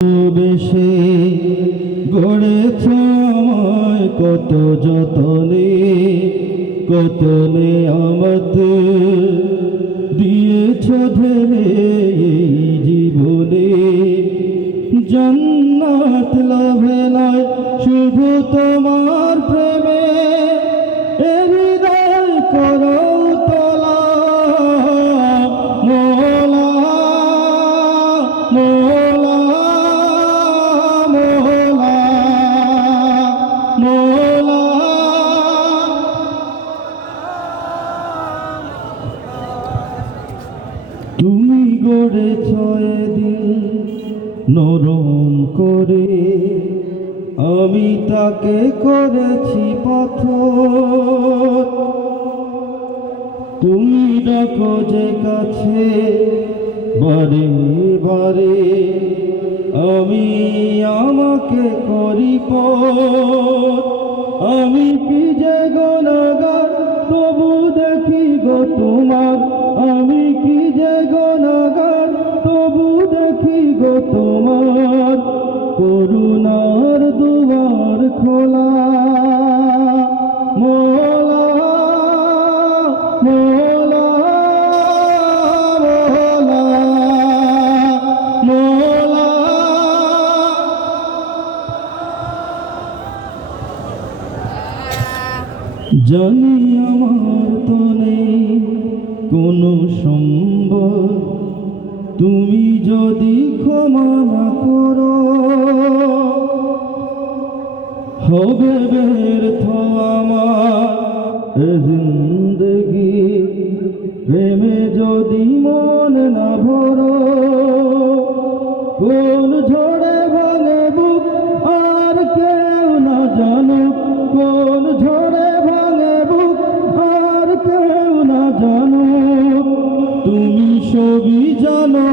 বেশে গড়েছ আমায় কত যতনে আমাতে দিয়েছ ঢেলে এই জীবনে জান্নাত লাভে নয় শুধু তোমার প্রেমে এ হৃদয় করো তোলা মোলা মোলা মোলা তুমি গড়েছ দিল নরম করে আমি তাকে করেছি পাথর তুমি ডাকো যে কাছে বারে বারে আমি আমাকে করি আমি কি যে গুনাহগার তবু দেখি গো তোমার আমি কি যে গুনাহগার তবু দেখি গো তোমার করুণার দুয়ার খোলা মোলা মোলা মোলা মোলা জানি আমার তো নেই কোনো সম্ভব তুমি যদি ক্ষমা না করো হবে ব্যর্থ আমার জিন্দগি প্রেমে যদি মন না ভরো কোন ঝড়ে ভাঙে বুক আর কেউ না জানো কোন ঝড়ে ভাঙে বুক আর কেউ না জানো তুমি সবই জানো